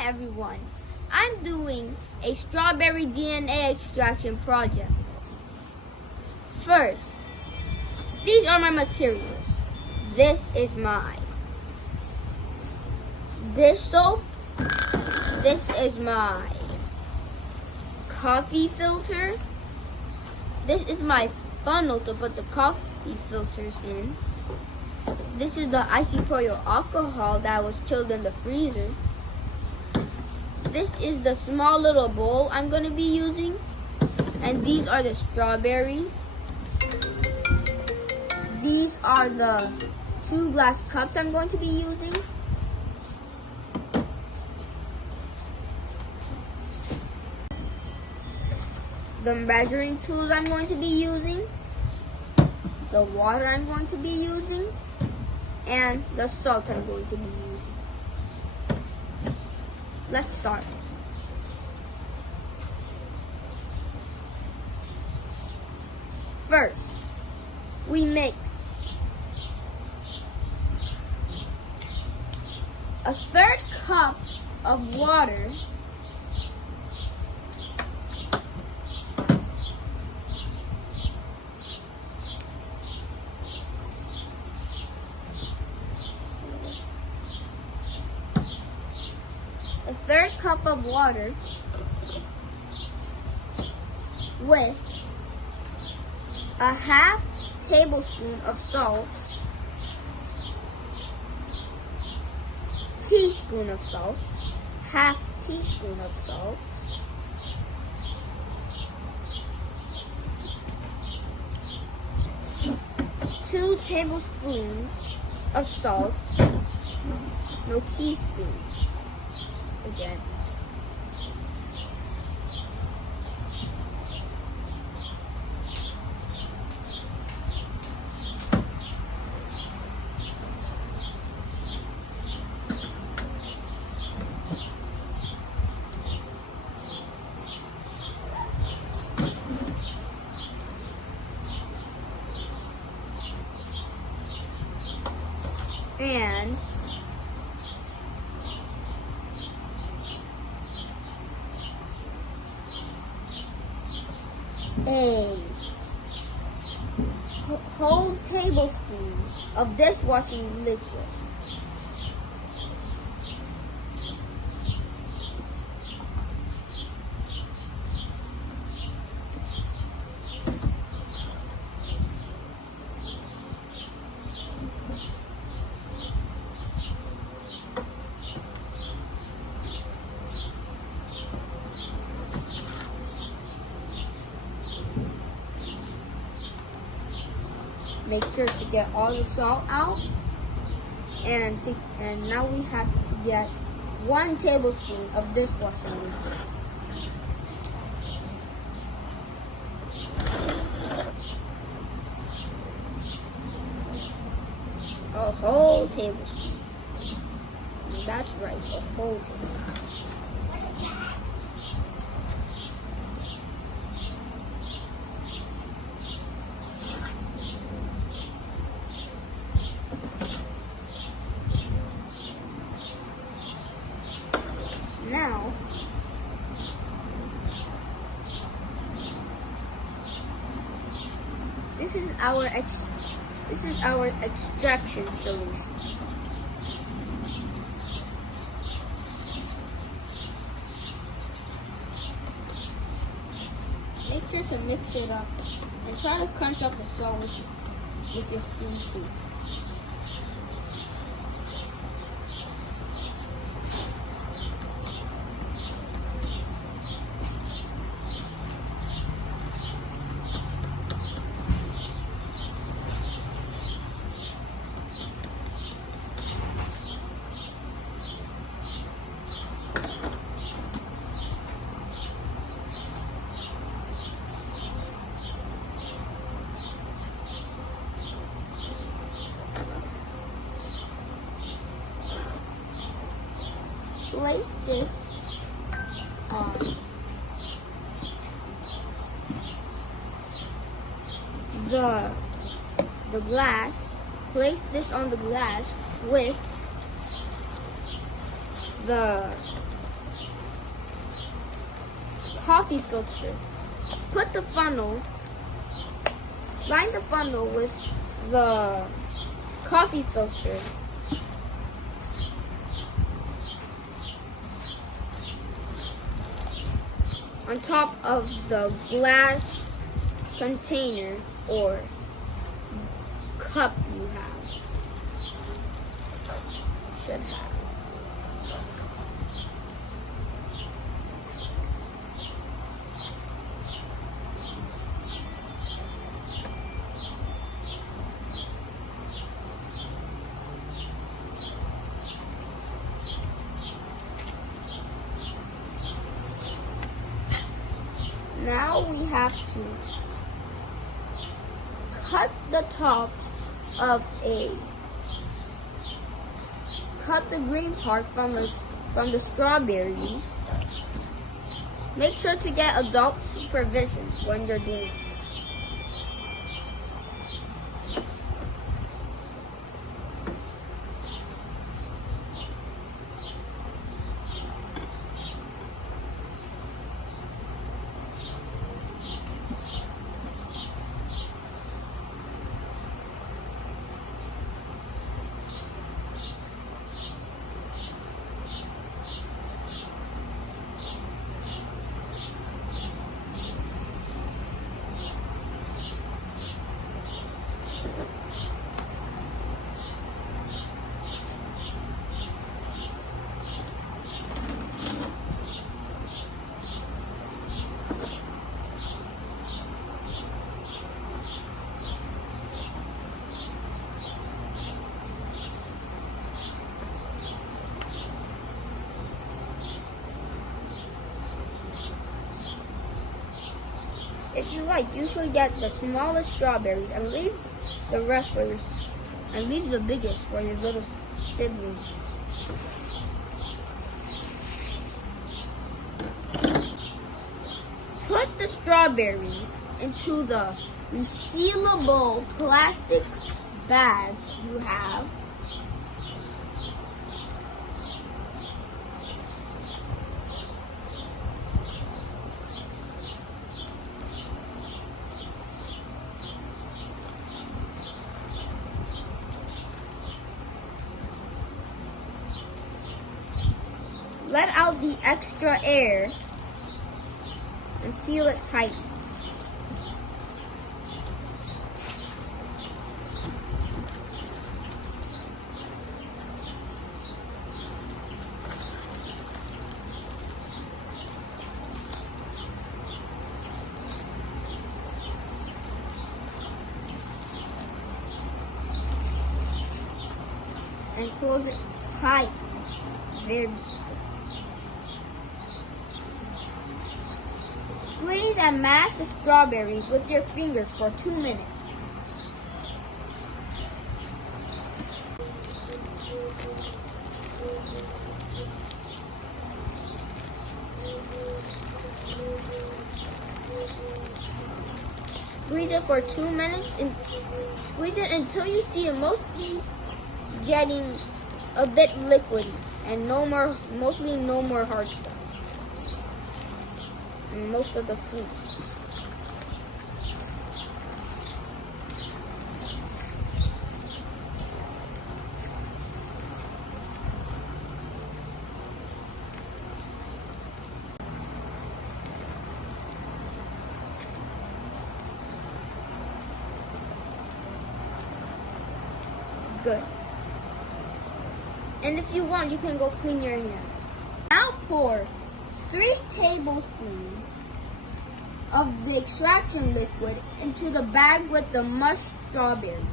Hi everyone, I'm doing a strawberry DNA extraction project. First, these are my materials. This is my dish soap. This is my coffee filter. This is my funnel to put the coffee filters in. This is the isopropyl alcohol that was chilled in the freezer. This is the small little bowl I'm going to be using. And these are the strawberries. These are the 2 glass cups I'm going to be using. The measuring tools I'm going to be using. The water I'm going to be using. And the salt I'm going to be using. Let's start. First, we mix a 1/3 cup of water with a 1/2 tablespoon of salt, teaspoon of salt, 1/2 teaspoon of salt, two tablespoons of salt, no teaspoons, again. And a whole tablespoon of dishwashing liquid. Make sure to get all the salt out, and now we have to get 1 tablespoon of dishwashing liquid. A whole tablespoon. That's right, a whole tablespoon. Now, this is our extraction solution. Make sure to mix it up and try to crunch up the salt with your spoon too. Place this on the glass. Place this on the glass with the coffee filter. Put the funnel, line the funnel with the coffee filter. On top of the glass container or cup you should have. Now we have to cut the top of cut the green part from the strawberries. Make sure to get adult supervision when you're doing it. If you like, you could get the smallest strawberries and leave the rest for leave the biggest for your little siblings. Put the strawberries into the resealable plastic bags you have. Let out the extra air and seal it tight. And close it tight. Very tight. Squeeze and mash the strawberries with your fingers for 2 minutes. Squeeze it for 2 minutes and squeeze it until you see it mostly getting a bit liquidy and mostly no more hard stuff. And most of the fruits. Good. And if you want, you can go clean your hands. Now pour 3 tablespoons of the extraction liquid into the bag with the mushed strawberries.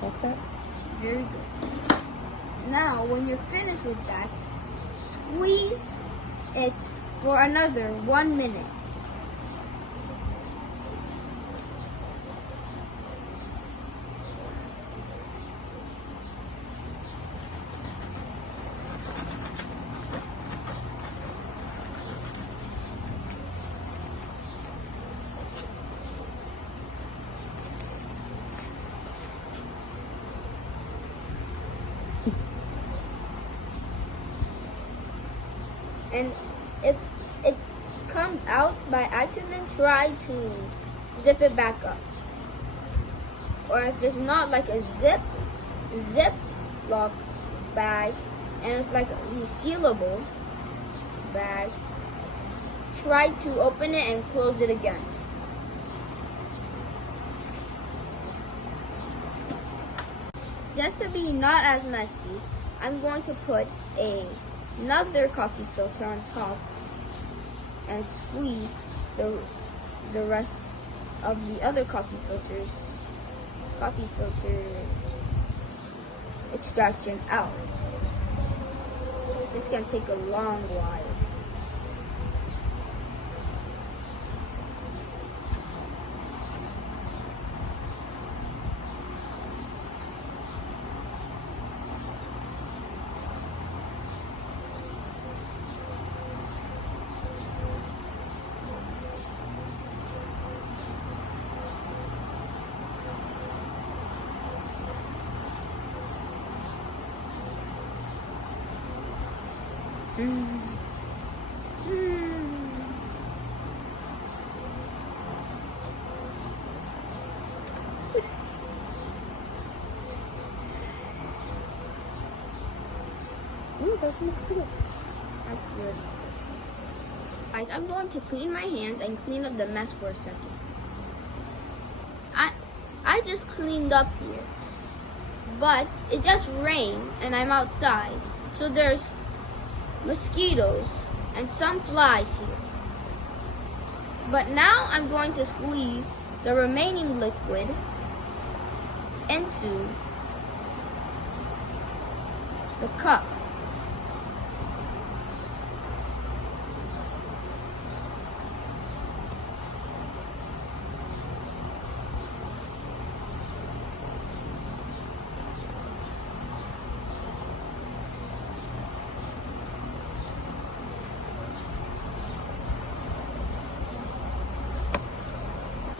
All set? Very good. Now, when you're finished with that, squeeze it for another 1 minute. And if it comes out by accident, try to zip it back up. Or if it's not like a ziplock bag and it's like a resealable bag, try to open it and close it again. Just to be not as messy, I'm going to put another coffee filter on top and squeeze the rest of the other coffee filter extraction out. This can take a long while. That's much good. That's good. Guys, I'm going to clean my hands and clean up the mess for a second. I just cleaned up here, but it just rained and I'm outside, so there's mosquitoes and some flies here. But now I'm going to squeeze the remaining liquid into the cup.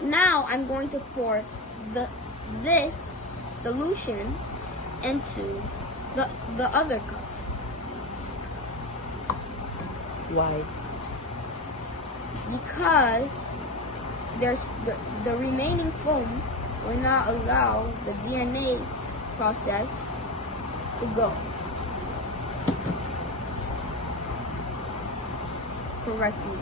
Now I'm going to pour this solution into the other cup. Why? Because there's the remaining foam will not allow the DNA process to go correctly.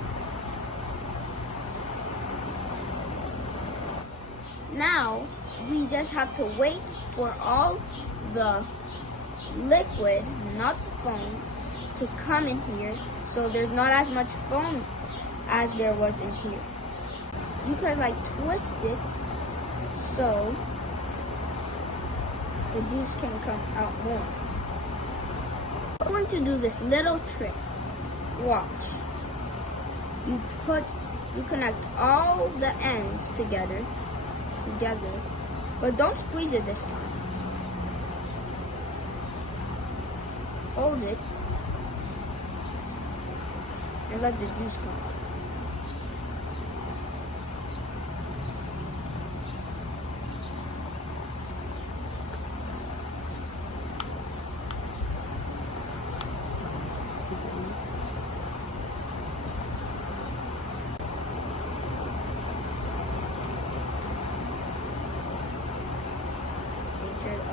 Now we just have to wait for all the liquid, not the foam, to come in here, so there's not as much foam as there was in here. You can like twist it so the juice can come out more. I'm going to do this little trick. Watch. You connect all the ends together, but don't squeeze it this time. Hold it and let the juice come out.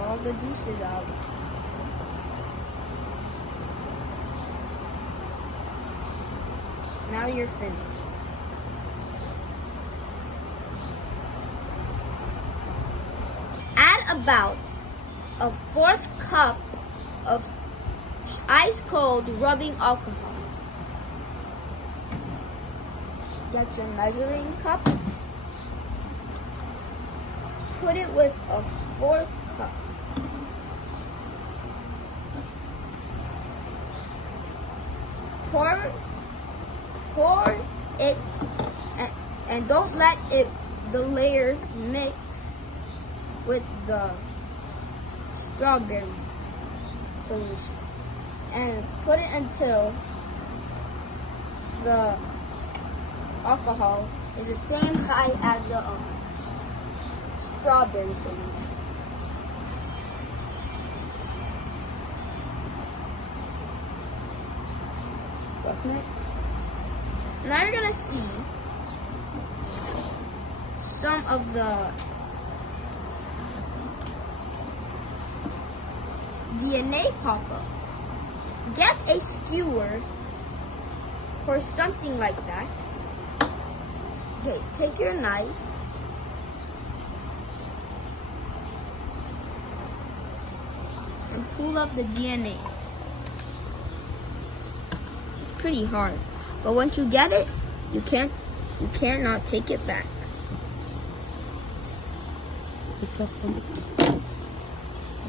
All the juices out. Now you're finished. Add about a 1/4 cup of ice cold rubbing alcohol. Get your measuring cup. Put it with a 1/4 cup. Pour it and don't let the layer mix with the strawberry solution. And put it until the alcohol is the same height as the strawberry solution. What's next? Now you're gonna see some of the DNA pop up. Get a skewer or something like that. Okay, take your knife and pull up the DNA. It's pretty hard, but once you get it, you can't not take it back.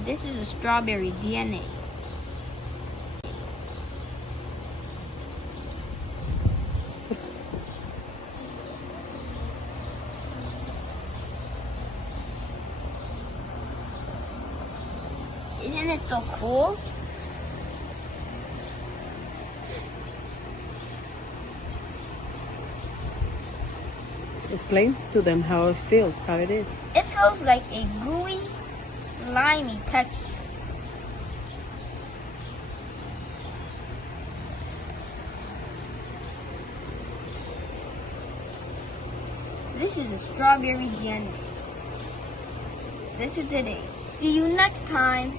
This is a strawberry DNA. Isn't it so cool? Explain to them how it feels, how it is. It feels like a gooey, slimy texture. This is a strawberry DNA. This is today. See you next time.